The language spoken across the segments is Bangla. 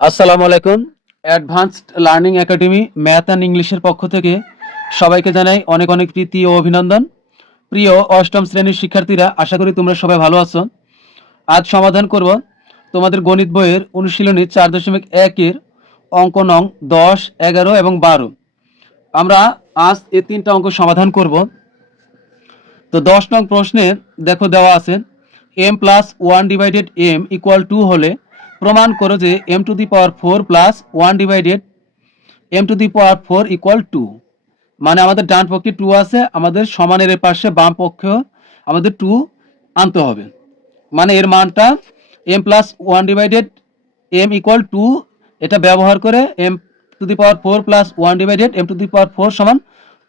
আসসালামু আলাইকুম। Advanced learning academy math and ইংলিশের পক্ষ থেকে সবাইকে জানাই অনেক অনেক প্রীতি ও অভিনন্দন। প্রিয় অষ্টম শ্রেণীর শিক্ষার্থীরা, আশা করি তোমরা সবাই ভালো আছো। আজ সমাধান করব তোমাদের গণিত বইয়ের অনুশীলনী 4.1-এর অঙ্ক নং 10, 11 এবং 12। আমরা আজ এই তিনটা অঙ্ক সমাধান করব। তো 10 নং প্রশ্নে দেখো দেওয়া আছে m+1/m = 2 হলে প্রমাণ করো যে m⁴ + 1/m⁴ = 2। মানে আমাদের ডান পক্ষে 2 আছে, আমাদের সমানের এর পাশে বাম পক্ষে আমাদের 2 আনতে হবে। মানে এর মানটা m+1/m = 2 এটা ব্যবহার করে m⁴ + 1/m⁴ =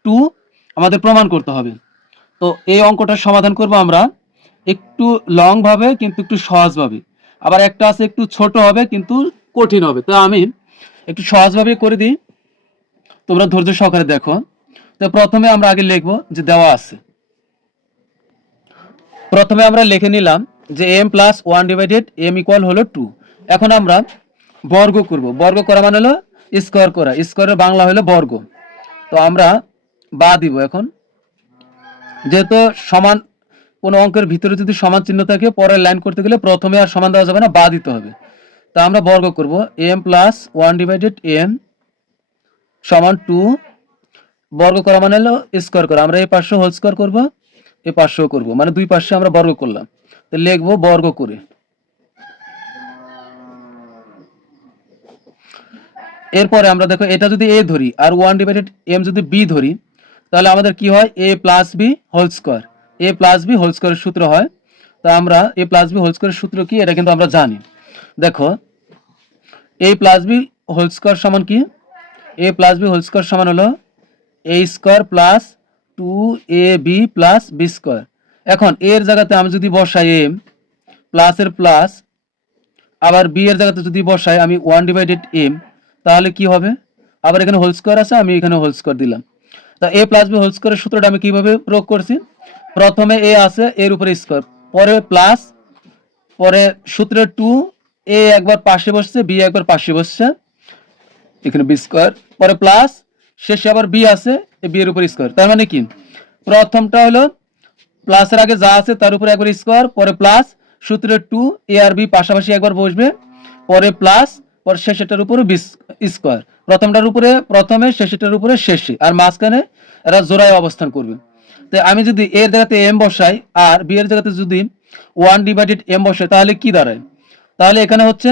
2 আমাদের প্রমাণ করতে হবে। তো এই অঙ্কটা সমাধান করব আমরা একটু লং ভাবে কিন্তু একটু সহজ ভাবে। আবার একটা আছে একটু ছোট হবে কিন্তু কঠিন হবে। তো আমি একটু সহজ ভাবে করে দিই, তোমরা ধৈর্য সহকারে দেখো। তো প্রথমে আমরা আগে লিখব যে দেওয়া আছে। প্রথমে আমরা লিখে নিলাম যে m+1/m হলো 2। এখন আমরা বর্গ করব। বর্গ করা মানে হলো স্কয়ার করা। স্কয়ারের বাংলা হলো বর্গ। তো আমরা বা দিব। এখন যেহেতু সমান কোন অঙ্কের ভিতরে যদি সমান চিহ্ন থাকে, পরের লাইন করতে গেলে প্রথমে আর সমান দেওয়া যাবে না, বা দিতে হবে। তা আমরা বর্গ করব m+1/m = 2। বর্গ করা মানে হলো স্কয়ার করা। আমরা এই পাশে হোল স্কয়ার করব, এই পাশেও করব, মানে দুই পাশে আমরা বর্গ করলাম। তো লিখব বর্গ করে। এরপরে আমরা দেখো এটা যদি a ধরি আর 1/m যদি b ধরি, তাহলে আমাদের কি হয় a+b² a+b² সূত্র হয়। তা আমরা a+b² সূত্র কি এটা কিন্তু আমরা জানি। দেখো a+b² সমান কি? a+b² সমান হলো a² + 2ab + b²। এখন এর জায়গাতে আমি যদি বসাই m প্লাস এর প্লাস, আবার b এর জায়গাতে যদি বসাই আমি 1/m, তাহলে কি হবে? আবার এখানে হোল স্কয়ার আছে, আমি এখানে হোল স্কয়ার দিলাম। তা a+b² এর সূত্রটা আমি কিভাবে প্রয়োগ করছি? প্রথমে a আছে, এর উপরে স্কয়ার, পরে প্লাস, পরে সূত্রের 2, a একবার পাশে বসছে, b একবার পাশে বসছে, এখানে b², পরে প্লাস, শেষে আবার b আছে, b এর উপর স্কয়ার। তার মানে কি, প্রথমটা হলো প্লাসের আগে যা আছে তার উপরে একবার স্কয়ার, পরে প্লাস, সূত্রের 2, a আর b পাশাপাশি একবার বসবে, পরে প্লাস, পরে শেষেরটার উপরে স্কয়ার। প্রথমটার উপরে প্রথমে, শেষেরটার উপরে শেষে, আর মাঝখানে এরা জোড়ায় অবস্থান করবে। তো আমি যদি a এর জায়গাতে m বসাই আর b এর জায়গাতে যদি 1/m বসাই, তাহলে কি দাঁড়ায়? তাহলে এখানে হচ্ছে,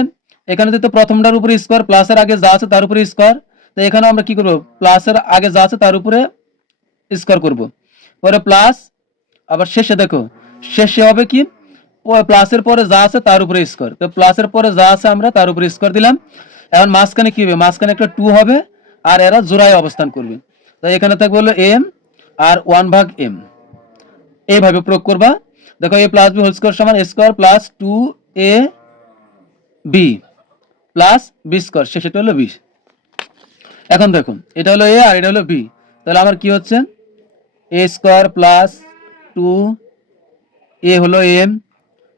এখানে যেহেতু প্রথমটার উপরে স্কয়ার, প্লাসের আগে যা আছে তার উপরে স্কয়ার, তো এখানে আমরা কি করব? প্লাসের আগে যা আছে তার উপরে স্কয়ার করব, পরে প্লাস, আবার শেষে দেখো শেষে হবে কি, প্লাসের পরে যা আছে তার উপরে স্কয়ার। তো প্লাসের পরে যা আছে আমরা তার উপরে স্কয়ার দিলাম। এখন মাঝখানে কি হবে? মাঝখানে একটা 2 হবে, আর এরা জোড়ায় অবস্থান করবে। তো এখানে থাকবে হলো m আর 1/m। এইভাবে প্রয়োগ করবা। দেখো a+b² সমান a² + 2ab + b², শেষেটা হলো b। এখন দেখো এটা হলো a আর এটা হলো b, তাহলে আমার কি হচ্ছে? a² + 2, a হলো m,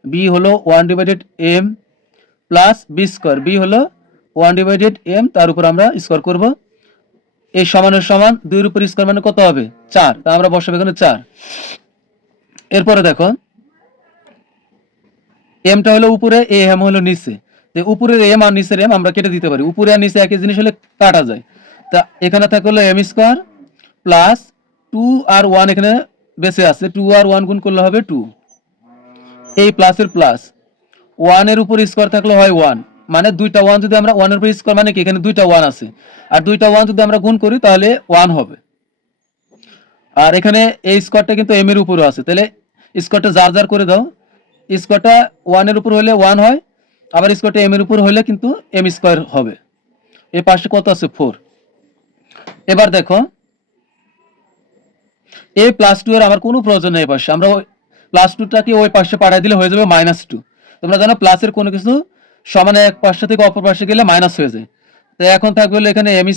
b হলো 1/m + b², b হলো 1/m, তার উপর আমরা স্কয়ার করব। এই সমানের সমান 2 এর উপর স্কয়ার মানে কত হবে? 4। তা আমরা বসাবো এখানে 4। এরপরে দেখো এমটা হলো উপরে, এ এম হলো নিচে। তো উপরের এম আর নিচের এম আমরা কেটে দিতে পারি। উপরে আর নিচে একই জিনিস হলে কাটা যায়। তা এখানে থাকে হলো m² প্লাস 2 আর 1 এখানে বেঁচে আছে, 2 আর 1 গুণ করলে হবে 2। এই প্লাসের প্লাস, 1 এর উপর স্কয়ার থাকলে হয় 1, মানে দুইটা 1 যদি আমরা 1 এর উপর স্কয়ার, মানে কি এখানে দুইটা 1 আছে, আর দুইটা 1 যদি আমরা গুণ করি তাহলে 1 হবে। আর এখানে এই স্কয়ারটা কিন্তু m এর উপরে আছে, তাহলে স্কয়ারটা যার যার করে দাও। স্কয়ারটা 1 এর উপর হলে 1 হয়, আবার স্কয়ারটা m এর উপর হলে কিন্তু m² হবে। এই পাশে কত আছে? 4। এবার দেখো a+2 এর আমার কোনো প্রয়োজন নেই। এই পাশে আমরা +2টাকে ওই পাশে পাঠিয়ে দিলে হয়ে যাবে -2। তোমরা জানো প্লাসের কোনো কিছু সমানে এক পাশ থেকে অপর পাশে গেলে মাইনাস হয়ে যায়। তো এখন থাকবে হলো এখানে m²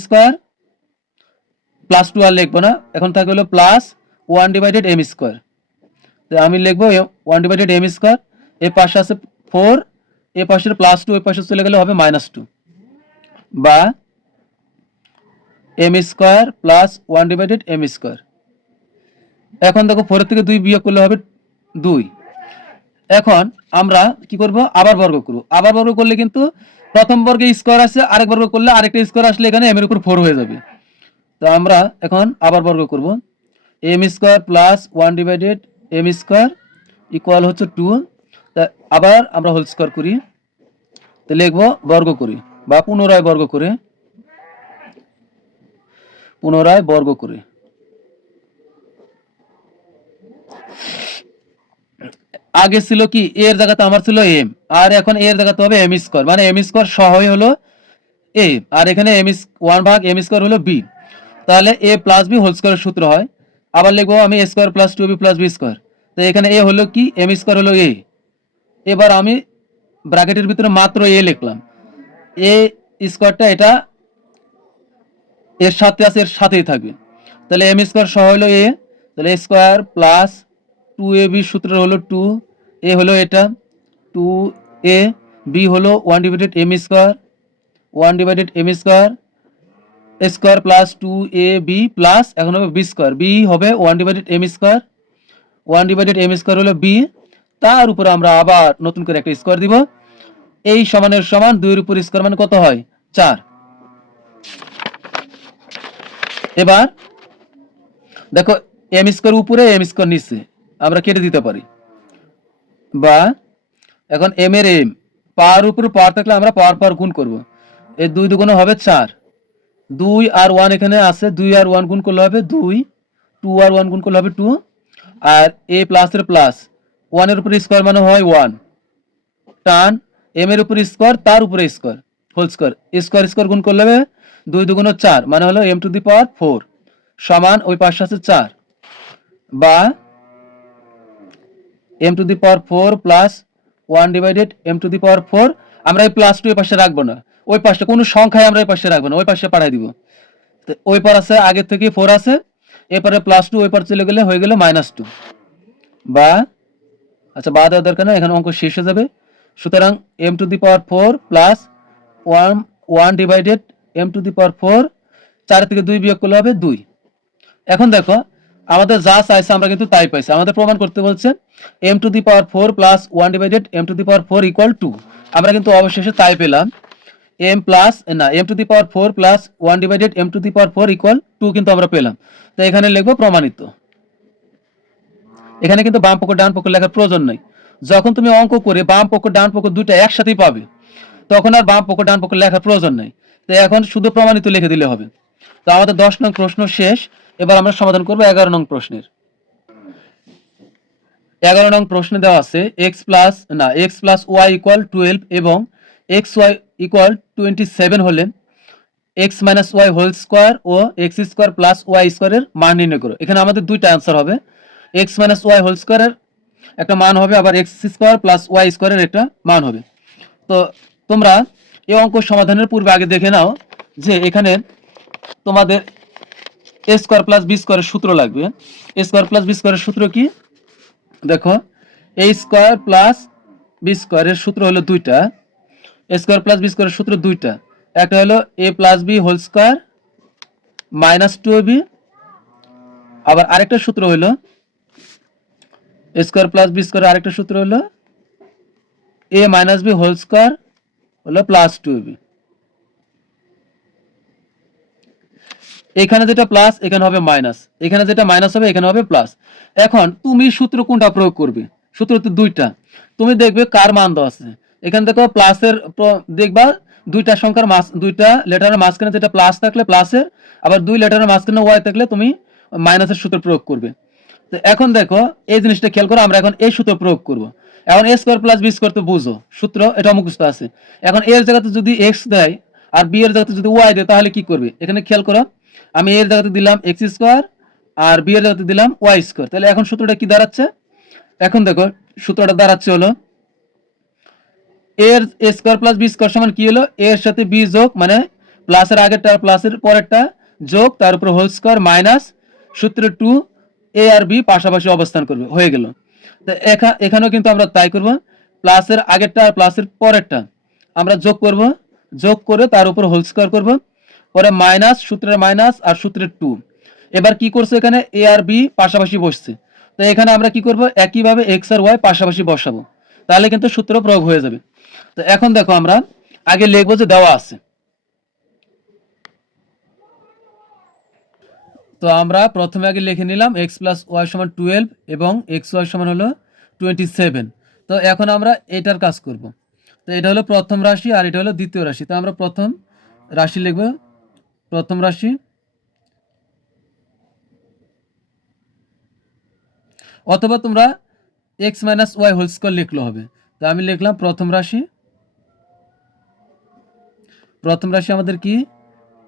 +2 আর লিখবো না, এখন থাকবে হলো প্লাস 1/m²। তো আমি লিখবো 1/m²। এই পাশে আছে 4, এই পাশের +2 ওই পাশে চলে গেলে হবে -2। বা m² প্লাস 1/m²। এখন দেখো 4 থেকে 2 বিয়োগ করলে হবে 2। এখন আমরা কি করব, আবার বর্গ করব। আবার বর্গ করলে কিন্তু প্রথম বর্গে স্কোয়ার আছে, আরেক বর্গ করলে আরেকটা স্কোয়ার আসলে এখানে m এর উপর 4 হয়ে যাবে। তো আমরা এখন আবার বর্গ করব। m² প্লাস 1/m² ইকুয়াল হচ্ছে 2। তা আবার আমরা হোল স্কোয়ার করি, তো লিখবো বর্গ করি বা পুনরায় বর্গ করে, পুনরায় বর্গ করে। আগে ছিল কি এর জায়গাতে আমার ছিল m, আর এখন এর জায়গাতে হবে m², মানে m² সহই হলো a, আর এখানে m1/m² হলো b। তাহলে a প্লাস b হোল স্কোয়ারের সূত্র হয়। আবার লিখবো আমি a² plus 2b plus b²। তো এখানে a হলো কি, m² হলো a। এবার আমি ব্র্যাকেটের ভিতরে মাত্র a লিখলাম, a স্কোয়ারটা এটা এর সাথে আছে, এর সাথেই থাকবে। তাহলে m² সহ হলো a, তাহলে a² প্লাস 2ab সূত্র হলো 2a হলো এটা 2a, b হলো 1/m², 1/m² square plus 2ab plus এখন হবে b², b হবে 1/m², 1/m² হলো b। তার উপরে আমরা আবার নতুন করে একটা স্কোয়ার দিব। এই সমানের সমান 2 এর উপর স্কোয়ার মানে কত হয়, 4। এবার দেখো m² উপরে m² নিচে আমরা কেটে দিতে পারি, বা এখন m এর m পাওয়ার উপর পাওয়ার থাকলে আমরা পাওয়ার গুণ করব। এই 2 দুগুণে হবে 4, 2 আর 1 এখানে আছে, 2 আর 1 গুণ করলে হবে 2, 2 আর 1 গুণ করলে হবে 2, আর a প্লাস এর প্লাস 1 এর উপর স্কোয়ার মানে হয় 1 টান m এর উপর স্কোয়ার তার উপরে square whole square, square square গুণ করলে হবে 2 দুগুণে 4 মানে হলো m⁴ সমান ওই পাশে আছে 4, বা m⁴ প্লাস 1/m⁴। আমরা এই প্লাস 2 এর পাশে রাখবো না, ওই পাশে কোনো সংখ্যায় আমরা এই পাশে রাখবো না, ওই পাশে পাঠাই দিব। তো ওই পার আছে আগে থেকে 4 আছে, এরপরে +2 ওই পার চলে গেলে হয়ে গেল -2, বা আচ্ছা বা দেওয়ার দরকার না, এখানে অঙ্ক শেষ হয়ে যাবে। সুতরাং m⁴ প্লাস 1/m⁴, 4 থেকে 2 বিয়োগ করলে হবে 2। এখন দেখো আমাদের যা চাইছে আমরা কিন্তু তাই পাইছি। আমাদের প্রমাণ করতে বলছে m⁴ প্লাস 1/m⁴ ইকুয়াল 2। আমরা কিন্তু অবশেষে তাই পেলাম, m⁴ প্লাস 1/m⁴ ইকুয়াল 2 কিন্তু আমরা পেলাম। তো এখানে লিখবো প্রমাণিত। এখানে কিন্তু বাম পক্ষ ডান পক্ষ লেখার প্রয়োজন নাই। যখন তুমি অঙ্ক করে বাম পক্ষ ডান পক্ষ দুটো একসাথেই পাবে, তখন আর বাম পক্ষ ডান পক্ষ লেখার প্রয়োজন নাই। তো এখন শুধু প্রমাণিত লিখে দিলে হবে। তো আমাদের 10 নং প্রশ্ন শেষ। এবার আমরা সমাধান করব 11 নং প্রশ্নের। 11 নং প্রশ্নে দেওয়া আছে x প্লাস y ইকুয়াল 12 এবং xy ইকুয়াল 27 হলে x minus Y whole square ও এক্স স্কোয়ার প্লাস ওয়াই স্কোয়ারের মান নির্ণয় করো। এখানে আমাদের দুইটা অ্যান্সার হবে, এক্স মাইনাস ওয়াই হোল স্কোয়ারের একটা মান হবে, আবার এক্স স্কোয়ার প্লাস ওয়াই স্কোয়ারের একটা মান হবে। তো তোমরা এই অঙ্ক সমাধানের পূর্বে আগে দেখে নাও যে এখানে তোমাদের এ স্কোয়ার প্লাস বি স্কোয়ারের সূত্র লাগবে। এ স্কোয়ার প্লাস বি স্কোয়ারের সূত্র কি দেখো, এ স্কোয়ার প্লাস বি স্কোয়ারের সূত্র হলো দুইটা, এ স্কোয়ার প্লাস বি স্কোয়ারের সূত্র দুইটা, একটা হলো A plus B whole square -2ab, আবার আরেকটা সূত্র হলো A square plus B square, আরেকটা সূত্র হলো A minus B whole square হলো +2ab। এখানে যেটা প্লাস এখানে হবে মাইনাস, এখানে যেটা মাইনাস হবে এখানে হবে প্লাস। এখন তুমি সূত্র কোনটা প্রয়োগ করবে, সূত্র তো দুইটা, তুমি দেখবে কার মান দেওয়া আছে। এখানে দেখো প্লাসের দেখবা দুইটা সংখ্যার দুইটা লেটারের মাঝখানে যেটা প্লাস থাকলে প্লাসের, আবার দুই লেটারের মাঝখানে ওয়াই থাকলে তুমি মাইনাসের সূত্র প্রয়োগ করবে। তো এখন দেখো এই জিনিসটা খেয়াল করো, আমরা এখন এই সূত্র প্রয়োগ করব। এখন এ স্কোয়ার প্লাস বি স্কোয়ার তো বুঝো সূত্র, এটা মুখস্থ আছে। এখন এর জায়গাতে যদি এক্স দেয় আর বি এর জায়গাতে যদি ওয়াই দেয় তাহলে কি করবে, এখানে খেয়াল করো, আমি এর জায়গাতে দিলাম এক্স স্কোয়ার আর বি এর জায়গাতে দিলাম ওয়াই স্কোয়ার, তাহলে এখন সূত্রটা কি দাঁড়াচ্ছে, এখন দেখো সূত্রটা দাঁড়াচ্ছে হলো এর এ স্কোয়ার প্লাস বি স্কোয়ার সমান কি হলো, এর সাথে বি যোগ মানে প্লাসের আগেরটা প্লাসের পরেরটা যোগ তার উপর হোল স্কোয়ার মাইনাস সূত্র 2 এ আর বি পাশাপাশি অবস্থান করবে, হয়ে গেল। তো এখানেও কিন্তু আমরা তাই করব, প্লাসের আগেরটা আর প্লাসের পরেরটা আমরা যোগ করব, যোগ করে তার উপর হোল স্কোয়ার করব, পরে মাইনাস, সূত্রের মাইনাস আর সূত্রের 2। এবার কি করছে, এখানে এ আর বি পাশাপাশি বসছে, তো এখানে আমরা কি করব, একইভাবে এক্স আর ওয়াই পাশাপাশি বসাবো, তাহলে কিন্তু সূত্র প্রয়োগ হয়ে যাবে। তো এখন দেখো আমরা আগে লিখবো যে দেওয়া আছে, তো আমরা প্রথমে আগে লিখে নিলাম এক্স প্লাস ওয়াই সমান 12 এবং এক্স ওয়াই সমান হলো 27। তো এখন আমরা এটার কাজ করব। তো এটা হলো প্রথম রাশি আর এটা হলো দ্বিতীয় রাশি, তো আমরা প্রথম রাশি লিখব, প্রথম রাশি, অথবা তোমরা X minus Y whole square লিখলে হবে। তো আমি লিখলাম প্রথম রাশি, প্রথম রাশি আমাদের কি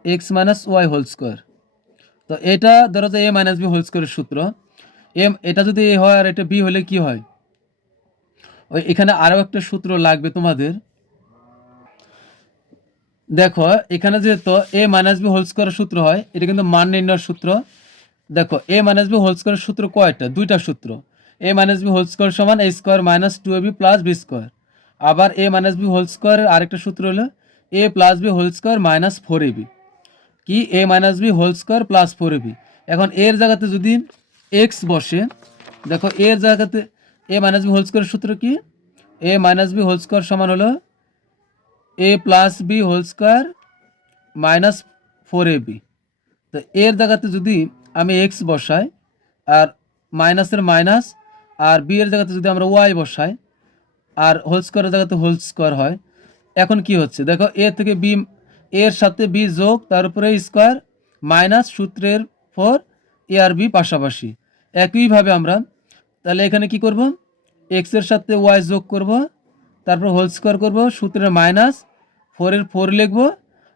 X minus Y whole square. তো এটা ধরো যে এ মাইনাস বি হোল স্কোয়ারের সূত্র, এম এটা যদি এ হয় আর এটা বি হলে কি হয়, ওই এখানে আরও একটা সূত্র লাগবে তোমাদের। দেখো এখানে যেহেতু এ মাইনাস বি হোল স্কোয়ারের সূত্র হয়, এটা কিন্তু মান নির্ণয়ের সূত্র। দেখো এ মাইনাস বি হোল স্কোয়ারের সূত্র কয়টা, দুইটা সূত্র, A minus B whole square সমান A square minus 2ab plus B square. আবার এ মাইনাস বি হোল স্কোয়ারের আরেকটা সূত্র হলো A plus B whole square minus 4ab, কি A minus B whole square plus 4ab। এখন এর জায়গাতে যদি এক্স বসে, দেখো এর জায়গাতে এ মাইনাস বি হোল স্কোয়ারের সূত্র কি, A minus B whole square সমান হলো A plus B whole square minus 4ab। তো এর জায়গাতে যদি আমি এক্স বসাই আর মাইনাসের মাইনাস, আর বি এর জায়গাতে যদি আমরা ওয়াই বসাই আর হোল স্কোয়ারের জায়গাতে হোল স্কোয়ার হয়, এখন কি হচ্ছে দেখো এ থেকে বি, এর সাথে বি যোগ তার উপরে স্কোয়ার মাইনাস সূত্রের 4 এ আর বি পাশাপাশি। একইভাবে আমরা তাহলে এখানে কি করব, এক্স এর সাথে ওয়াই যোগ করব, তারপর হোল স্কোয়ার করব, সূত্রের মাইনাস 4 লিখব,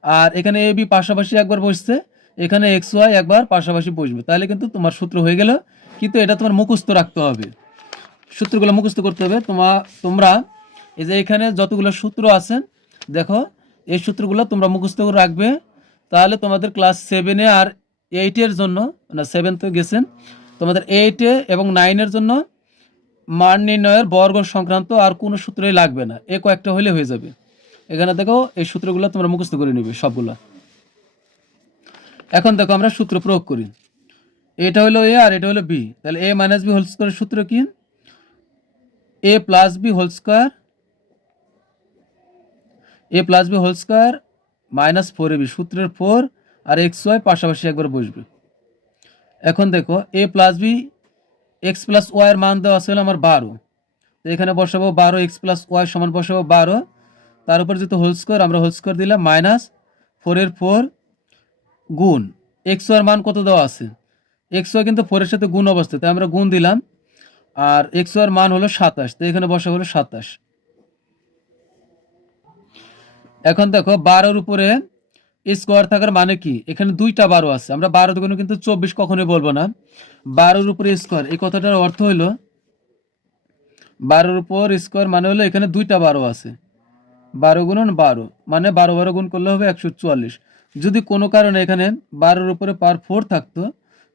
আর এখানে এ বি পাশাপাশি একবার বসছে, এখানে এক্স ওয়াই একবার পাশাপাশি বসবে, তাহলে কিন্তু তোমার সূত্র হয়ে গেল। কিন্তু এটা তোমার মুখস্থ রাখতে হবে, সূত্রগুলো মুখস্থ করতে হবে। তোমরা এই যে এখানে যতগুলো সূত্র আছে দেখো, এই সূত্রগুলো তোমরা মুখস্থ করে রাখবে, তাহলে তোমাদের ক্লাস 7-এ আর 8-এর জন্য, না 7 তো গেছেন, তোমাদের 8-এ এবং 9-এর জন্য মান নির্ণয়ের বর্গ সংক্রান্ত আর কোনো সূত্রই লাগবে না, এ কয়েকটা হলে হয়ে যাবে। এখানে দেখো এই সূত্রগুলো তোমরা মুখস্থ করে নিবে সবগুলো। এখন দেখো আমরা সূত্র প্রয়োগ করি, এটা হলো এ আর এটা হলো বি, তাহলে এ মাইনাস বি হোল স্কোয়ারের সূত্র কি, A plus B whole square, A plus B whole square minus 4ab, সূত্রের 4 আর এক্স ওয়াই পাশাপাশি একবার বসবে। এখন দেখো A plus B x plus y এর মান দেওয়া ছিল আমার 12, তো এখানে বসাবো 12, এক্স প্লাস ওয়াই সমান বসাবো 12, তার উপর যেহেতু হোল স্কোয়ার আমরা হোল স্কোয়ার দিলাম মাইনাস 4-এর 4 গুণ এক্স ওয়াই এর মান কত দেওয়া আছে, এক্স ওয়াই কিন্তু 4-এর সাথে গুণ অবস্থায়, তাই আমরা গুণ দিলাম, আর এক্স ওয়াই এর মান হলো 27, তো এখানে বসাবো হলো 27। এখন দেখো 12-এর উপরে স্কোয়ার থাকার মানে কি, এখানে দুইটা 12 আছে, আমরা 12 দুগুণ কিন্তু 24 কখনোই বলবো না, 12-এর উপরে স্কোয়ার এই কথাটার অর্থ হলো 12-এর উপর স্কোয়ার মানে হলো এখানে দুইটা 12 আছে, 12 গুণন 12 মানে 12 12 গুণ করলে হবে 144। যদি কোনো কারণে এখানে 12-এর উপরে পাওয়ার 4 থাকতো,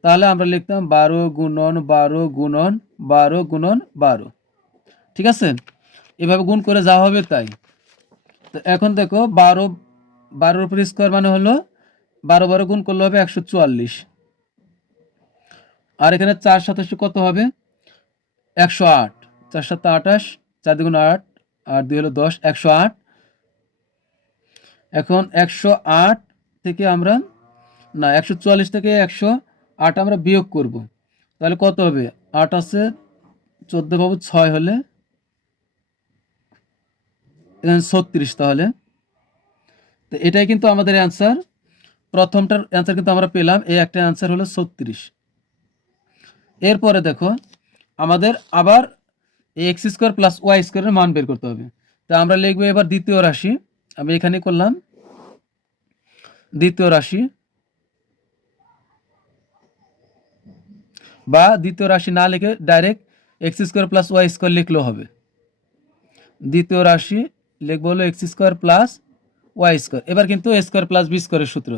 তাহলে আমরা লিখতাম 12 গুণন 12 গুণন 12 গুণন 12, ঠিক আছে, এভাবে গুণ করে যা হবে তাই। তো এখন দেখো 12-এর উপর স্কোয়ার মানে হলো 12 12 গুণ করলে হবে 144, আর এখানে 4 27 কত হবে 108, 4 7 28, 4 2 8 আর 2 হলো 10, 108। এখন 108 থেকে আমরা, না 144 থেকে 108 আমরা বিয়োগ করব, তাহলে কত হবে 8 আছে 14 পাবো 6 হলে এখানে 36, তাহলে তো এটাই কিন্তু আমাদের অ্যান্সার, প্রথমটার অ্যান্সার কিন্তু আমরা পেলাম, এই একটা অ্যান্সার হলো 36। এরপরে দেখো আমাদের আবার এক্স স্কোয়ার প্লাস ওয়াই স্কোয়ারের মান বের করতে হবে, তা আমরা লিখবো এবার দ্বিতীয় রাশি, আমি এখানে করলাম দ্বিতীয় রাশি, বা দ্বিতীয় রাশি না লিখে direct x square plus y square লিখলেও হবে। দ্বিতীয় রাশি লিখবো হলো x square plus y square. এবার কিন্তু এ স্কোয়ার প্লাস বি স্কোয়ারের সূত্র,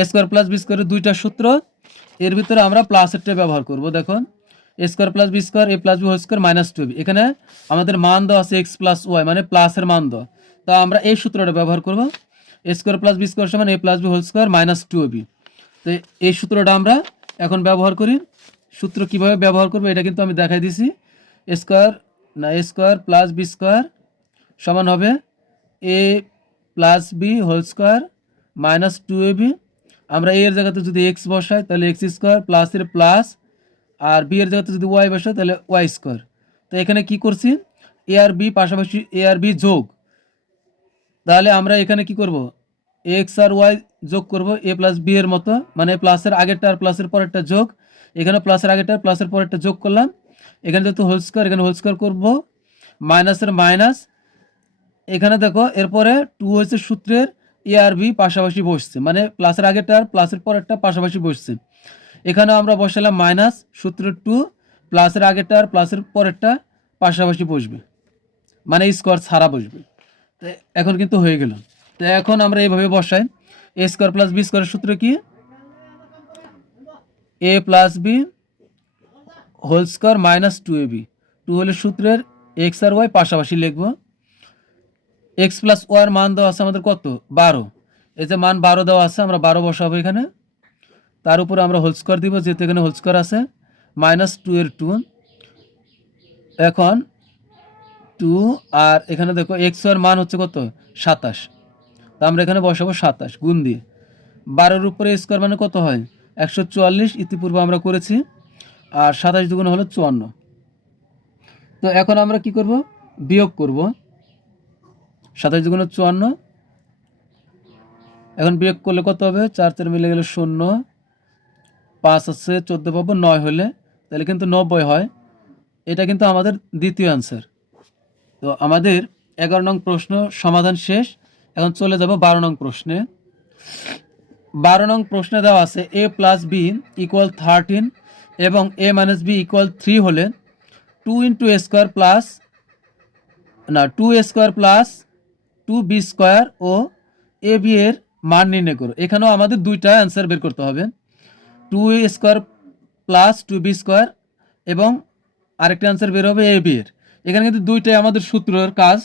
এ স্কোয়ার প্লাস বি স্কোয়ারের দুইটা সূত্র, এর ভিতরে আমরা প্লাসেরটা ব্যবহার করব। দেখুন A square plus B square A plus B whole square minus 2b, এখানে আমাদের মান দেওয়া আছে এক্স প্লাস ওয়াই মানে প্লাসের মান দেওয়া, তা আমরা এই সূত্রটা ব্যবহার করব। A square plus B square সমান A plus B whole square minus two A B. তো এই সূত্রটা আমরা এখন ব্যবহার করি। সূত্র কিভাবে ব্যবহার করবো এটা কিন্তু আমি দেখাই দিছি। A square plus B square সমান হবে A plus B whole square minus two A B. আমরা এ এর জায়গাতে যদি এক্স বসাই তাহলে এক্স স্কোয়ার প্লাসের প্লাস, আর বি এর জায়গাতে যদি ওয়াই বসাই তাহলে ওয়াই স্কোয়ার। তো এখানে কি করছি, এ আর বি পাশাপাশি এ আর বি যোগ, তাহলে আমরা এখানে কি করব, এক্স আর ওয়াই যোগ করব এ প্লাস বি এর মতো, মানে প্লাসের আগেরটা আর প্লাসের পরেরটা যোগ, এখানে প্লাসের আগেরটা প্লাসের পরেরটা যোগ করলাম, এখানে যেহেতু হোল স্কোয়ার এখানে হোল স্কোয়ার করবো, মাইনাসের মাইনাস, এখানে দেখো এরপরে টু হয়েছে সূত্রের এ আর বি পাশাপাশি বসছে, মানে প্লাসের আগেরটা আর প্লাসের পরেরটা পাশাপাশি বসছে, এখানে আমরা বসালাম মাইনাস সূত্রের টু, প্লাসের আগেরটা আর প্লাসের পরেরটা পাশাপাশি বসবে, মানে স্কোয়ার ছাড়া বসবে। তো এখন কিন্তু হয়ে গেল। তো এখন আমরা এইভাবে বসাই, এ স্কোয়ার প্লাস বি স্কোয়ারের সূত্র কি, A plus B whole square minus two A B. Two হলে সূত্রের এক্স আর ওয়াই পাশাপাশি লিখবো, এক্স প্লাস ওয়ার মান দেওয়া আছে আমাদের কত 12, এই যে মান 12 দেওয়া আছে আমরা 12 বসাবো এখানে, তার উপরে আমরা হোল স্কোয়ার দিব যেহেতু এখানে হোল স্কোয়ার আছে, মাইনাস টু এর টু, এখন টু, আর এখানে দেখো এক্স এর মান হচ্ছে কত 27, তা আমরা এখানে বসাবো 27 গুণ দিয়ে, 12-এর উপরে স্কোয়ার মানে কত হয় 144, ইতিপূর্বে আমরা করেছি, আর 27 দুগুণ হলো 54। তো এখন আমরা কি করব, বিয়োগ করব, 27 দুগুণ 54, এখন বিয়োগ করলে কত হবে 4 মিলে গেলে 0, 5 আছে 14 পাবো, 9 হলে তাহলে কিন্তু 90 হয়। এটা কিন্তু আমাদের দ্বিতীয় অ্যান্সার। তো আমাদের 11 নং প্রশ্ন সমাধান শেষ। এখন চলে যাব 12 নং প্রশ্নে। 12 নং প্রশ্নে দেওয়া আছে এ প্লাস বি ইকুয়াল 13 এবং এ মাইনাস বি ইকুয়াল 3 হলে 2 into A square plus 2 square plus 2b square ও এ বি এর মান নির্ণয় করো। এখানেও আমাদের দুইটা অ্যান্সার বের করতে হবে, 2a square plus 2b square এবং আরেকটা অ্যান্সার বের হবে এ বি এর। এখানে কিন্তু দুইটাই আমাদের সূত্রের কাজ।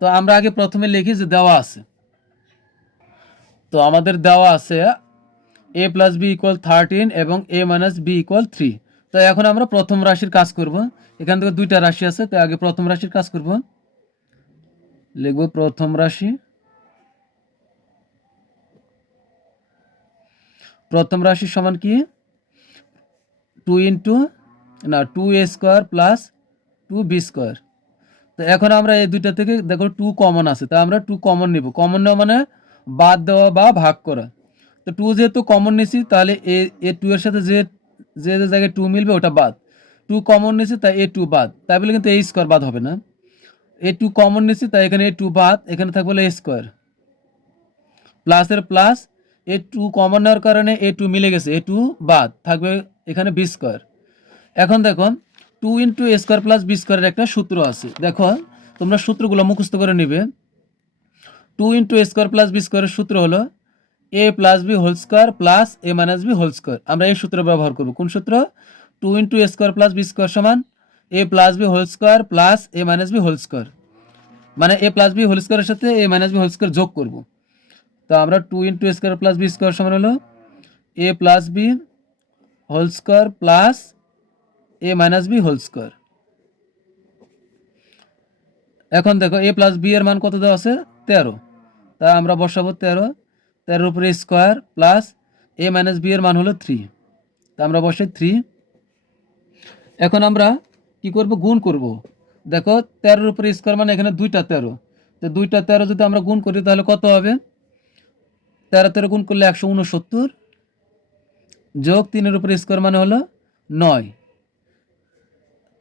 তো আমরা আগে প্রথমে লিখি যে দেওয়া আছে, তো আমাদের দেওয়া আছে এ প্লাস বি ইকুয়াল 13 এবং এ মাইনাস বি ইকুয়াল 3। তো এখন আমরা প্রথম রাশির কাজ করব, এখান থেকে দুইটা রাশি আছে, তো আগে প্রথম রাশির কাজ করব, লিখব প্রথম রাশি, প্রথম রাশি সমান কি 2 স্কোয়ার প্লাস 2b স্কোয়ার। তো এখন আমরা এই দুইটা থেকে দেখো 2 কমন আছে, তো আমরা 2 কমন নিব, কমন নেওয়া মানে বাদ দেওয়া বা ভাগ করা। তো 2 যেহেতু কমন নিছি তাহলে এ 2 এর সাথে যে যে জায়গায় 2 মিলবে ওটা বাদ, 2 কমন নিছি তাই এ 2 বাদ, তাই বলে কিন্তু এ স্কোয়ার বাদ হবে না, এ 2 কমন নিছি তাই এখানে এ 2 বাদ, এখানে থাকবে এ স্কোয়ার, প্লাসের প্লাস, এ 2 কমন নেওয়ার কারণে এ 2 মিলে গেছে, এ 2 বাদ থাকবে এখানে বি স্কোয়ার। এখন দেখো 2 into A square plus B স্কোয়ারের একটা সূত্র আছে, দেখো তোমরা সূত্রগুলো মুখস্থ করে নিবে। 2 into A square plus B স্কোয়ারের সূত্র হলো A plus B whole square plus A minus B whole square. আমরা এই সূত্র ব্যবহার করব, কোন সূত্র, 2 into A square plus B square সমান A plus B whole square plus A minus B whole square, মানে এ প্লাস বি হোল স্কোয়ারের সাথে A minus B whole square যোগ করব। তো আমরা 2 into A square plus B square সমান হলো A plus B whole square plus A minus B whole square. এখন দেখো এ প্লাস বি এর মান কত দেওয়া আছে 13, তা আমরা বসাবো 13 উপরে square plus A minus B এর মান হলো 3, তা আমরা বসাই 3। এখন আমরা কি করব, গুণ করব, দেখো 13 উপরে স্কোয়ার মানে এখানে দুইটা 13, তো দুইটা 13 যদি আমরা গুণ করি তাহলে কত হবে, 13 গুণ করলে 169 যোগ 3 উপরে স্কোয়ার মানে হলো 9,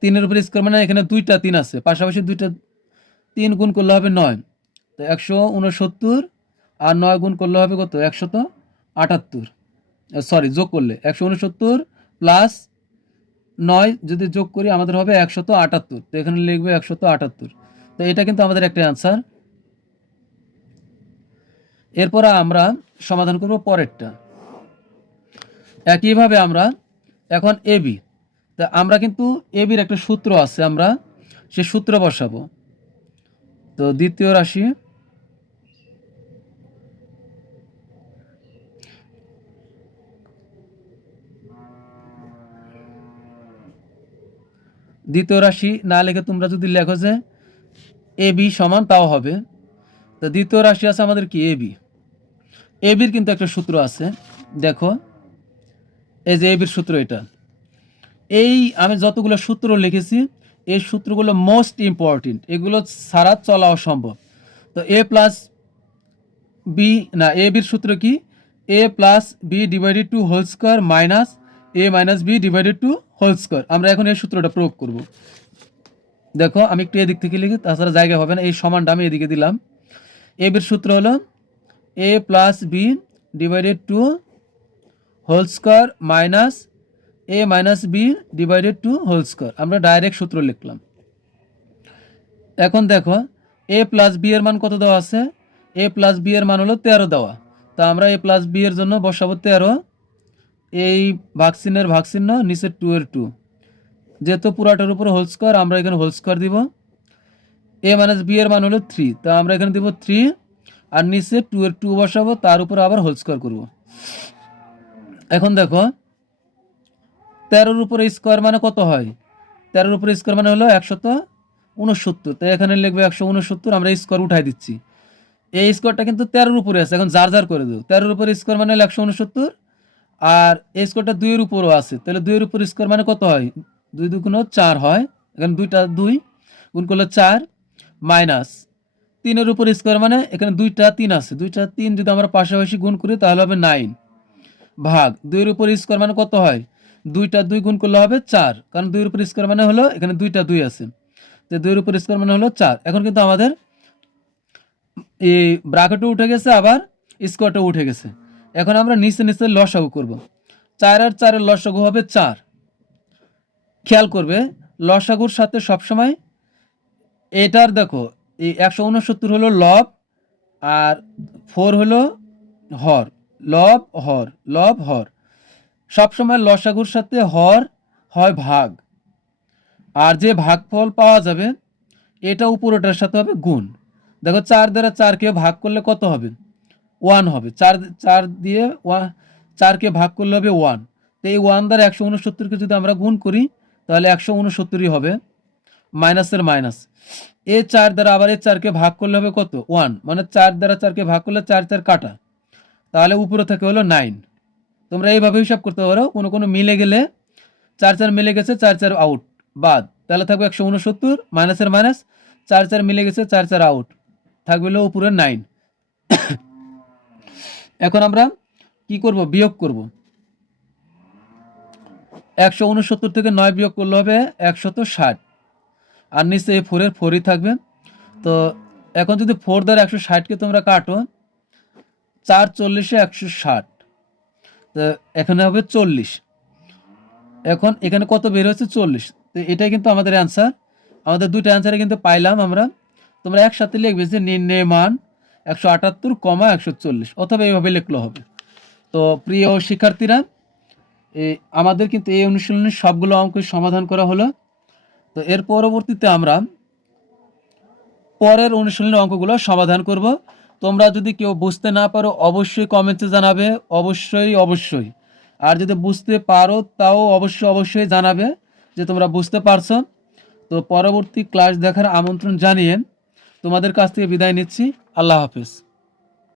3 উপরে স্কোয়ার মানে এখানে দুইটা 3 আছে, পাশাপাশি দুইটা 3 গুণ করলে হবে 9, তো 169 আর 9 গুণ করলে হবে কত 178, সরি যোগ করলে 169 প্লাস 9 যদি যোগ করি আমাদের হবে 178, তো এখানে লিখবে 178। তো এটা কিন্তু আমাদের একটা অ্যান্সার। এরপর আমরা সমাধান করব পরেরটা। একইভাবে আমরা এখন এবি, তা আমরা কিন্তু এবির একটা সূত্র আছে, আমরা সে সূত্র বসাবো। তো দ্বিতীয় রাশি দ্বিতীয় রাশি না লিখে তোমরা যদি লেখো যে এ বি সমান তাও হবে। তো দ্বিতীয় রাশি আছে আমাদের কি এ বি। এ বির কিন্তু একটা সূত্র আছে, দেখো এই যে এ বির সূত্র এটা। এই আমি যতগুলো সূত্র লিখেছি এই সূত্রগুলো মোস্ট ইম্পর্টেন্ট, এগুলো ছাড়া চলা অসম্ভব। তো এ প্লাস বি না, এ বির সূত্র কি? A plus B divided two whole square minus A minus B divided two whole square. আমরা এখন এই সূত্রটা প্রয়োগ করব। দেখো আমি একটু এদিক থেকে লিখি, তাছাড়া জায়গা হবে না। এই সমানটা আমি এদিকে দিলাম। এ বির সূত্র হলো A plus B divided two whole square minus A minus B divided two whole square. আমরা ডাইরেক্ট সূত্র লিখলাম। এখন দেখো এ প্লাস বি এর মান কত দেওয়া আছে? এ প্লাস বি এর মান হলো 13 দেওয়া। তা আমরা এ প্লাস বি এর জন্য বসাবো 13। এই ভাগচিহ্নের ভাগচিহ্ন, নিচে 2 এর 2, যেহেতু পুরাটার উপরে হোল স্কোয়ার আমরা এখানে হোল স্কোয়ার দিব। এ মাইনাস বি এর মান হলো 3, তা আমরা এখানে দিব 3, আর নিচে 2 এর 2 বসাবো, তার উপরে আবার হোল স্কোয়ার করবো। এখন দেখো 13 উপরে স্কোয়ার মানে কত হয়? 13 উপরে স্কোয়ার মানে হলো 169। তাই এখানে লিখবে 169, আমরা স্কোয়ার উঠাই দিচ্ছি। এই স্কোয়ারটা কিন্তু 13 উপরে আছে, এখন যার যার করে দেবো। 13 উপরে স্কোয়ার মানে হলো 169, আর এই স্কোয়ারটা 2 এর উপরও আছে, তাহলে 2 এর উপর স্কোয়ার মানে কত হয়? 2 2 গুণ 4 হয়, এখানে 2টা 2 গুণ করলে 4, মাইনাস 3 এর উপর স্কোয়ার মানে এখানে 2টা 3 আছে, 2টা 3 যদি আমরা পাশাপাশি গুণ করি তাহলে হবে 9, ভাগ 2 এর উপর স্কোয়ার মানে কত হয়? 2টা 2 গুণ করলে হবে 4, কারণ 2 এর উপর স্কোয়ার মানে হলো এখানে 2টা 2 আছে, তো 2 এর উপর স্কোয়ার মানে হলো 4। এখন কিন্তু আমাদের এই ব্র্যাকেটও উঠে গেছে, আবার স্কোয়ারটাও উঠে গেছে। এখন আমরা নিচে নিচে লসাগু করব। 4 আর 4 এর লসাগু হবে 4। খেয়াল করবে লসাগুর সাথে সবসময় এটার দেখো এই 169 হলো লব, আর 4 হলো হর, লব হর লব হর। সবসময় লসাগুর সাথে হর হয় ভাগ, আর যে ভাগফল পাওয়া যাবে এটা উপরটার সাথে হবে গুণ। দেখো 4 দ্বারা 4কে ভাগ করলে কত হবে? 1 হবে। 4 দিয়ে 4কে ভাগ করলে হবে 1। তো এই 1 দ্বারা 169কে যদি আমরা গুণ করি তাহলে 169ই হবে, মাইনাসের মাইনাস। এই 4 দ্বারা আবার এই 4কে ভাগ করলে হবে কত? 1, মানে 4 দ্বারা 4কে ভাগ করলে 4 4 কাটা, তাহলে উপরে থেকে হলো 9। তোমরা এইভাবে হিসাব করতে পারো, কোনো কোনো মিলে গেলে 4 4 মিলে গেছে, 4 4 আউট বাদ, তাহলে থাকবে 169, মাইনাসের মাইনাস, 4 4 মিলে গেছে, 4 4 আউট, থাকবে হলো উপরে 9। এখন আমরা কি করব? বিয়োগ করব। 169 থেকে 9 বিয়োগ করলে হবে 160, আর নিচে এই 4 এর 4ই থাকবে। তো এখন যদি 4 দ্বারা 160কে তোমরা কাটো, 4 40 160, তো এখানে হবে 40। এখন এখানে কত বের হচ্ছে? 40। তো এটাই কিন্তু আমাদের অ্যান্সার। আমাদের দুটো অ্যান্সারে কিন্তু পাইলাম আমরা। তোমরা একসাথে লিখবে যে নির্ণয় মান 178, 140, অথবা এইভাবে লিখলেও হবে। তো প্রিয় শিক্ষার্থীরা, আমাদের কিন্তু এই অনুশীলনের সবগুলো অঙ্কের সমাধান করা হলো। তো এর পরবর্তীতে আমরা পরের অনুশীলনের অঙ্কগুলো সমাধান করব। তোমরা যদি কেউ বুঝতে না পারো অবশ্যই কমেন্টে জানাবে, অবশ্যই অবশ্যই। আর যদি বুঝতে পারো তাও অবশ্যই অবশ্যই জানাবে যে তোমরা বুঝতে পারছো। তো পরবর্তী ক্লাস দেখার আমন্ত্রণ জানিয়ে তোমাদের কাছ থেকে বিদায় নিচ্ছি। আল্লাহ হাফেজ।